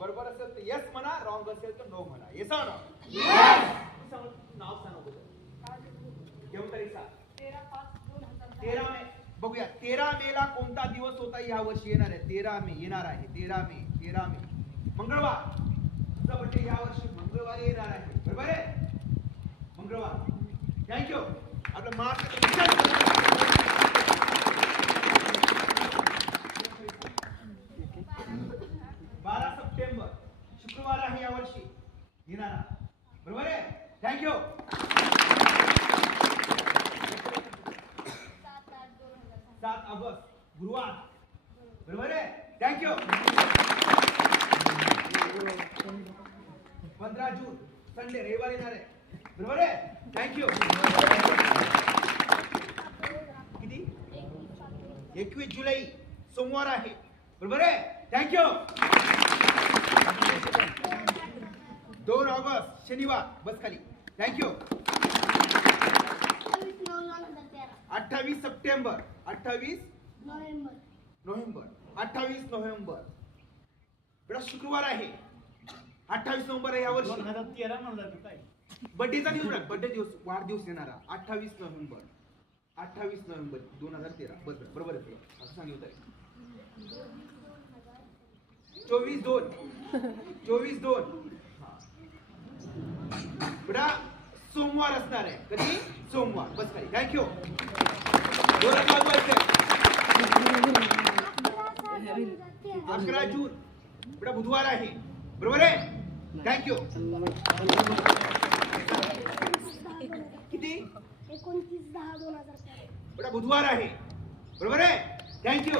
बरोबर असेल तर येस म्हणा, रॉंग असेल तर नो म्हणा. येस और नो? नाव सांग अगोदर. घेऊन तरी सांग. 13 मे. बघूया 13 मे ला कोणता दिवस होता या वर्षी येणार आहे? 13 मे येणार आहे. 13 मे मंगळवार. तुझा बर्थडे या वर्षी मंगळवारी येणार आहे. बरोबर आहे? मंगळवार. थँक्यू. आपलं मार्च 12 सप्टेंबर शुक्रवार आहे या वर्षी येणारा. बरोबर आहे? थँक्यू. 7 ऑगस्ट गुरुवार. बरोबर आहे? थँक्यू. 15 जून संडे रविवार येणार आहे. बरोबर आहे? थँक्यू. किती? 21 जुलै सोमवार आहे. बरोबर आहे? थँक्यू. 2 ऑगस्ट शनिवार बस खाली. थँक्यू. 28 सप्टेंबर 28 नोव्हेंबर 28 नोव्हेंबर बेटा शुक्रवार आहे. 28 नोव्हेंबर या वर्षी 2013 म्हणला तू काय? बर्थडेचा दिवस. बर्थडे दिवस वाढदिवस येणारा 28 नोव्हेंबर 2013. बरोबर आहे तुला असं सांगितलं आहे. 24/2 बेटा सोमवार असणार आहे. कधी? सोमवार बस खाली. थँक्यू. 11 जून बेटा बुधवार आहे. बरोबर आहे? थँक्यू. किती? 29/10/2013. बेटा बुधवार आहे. बरोबर आहे? थँक्यू.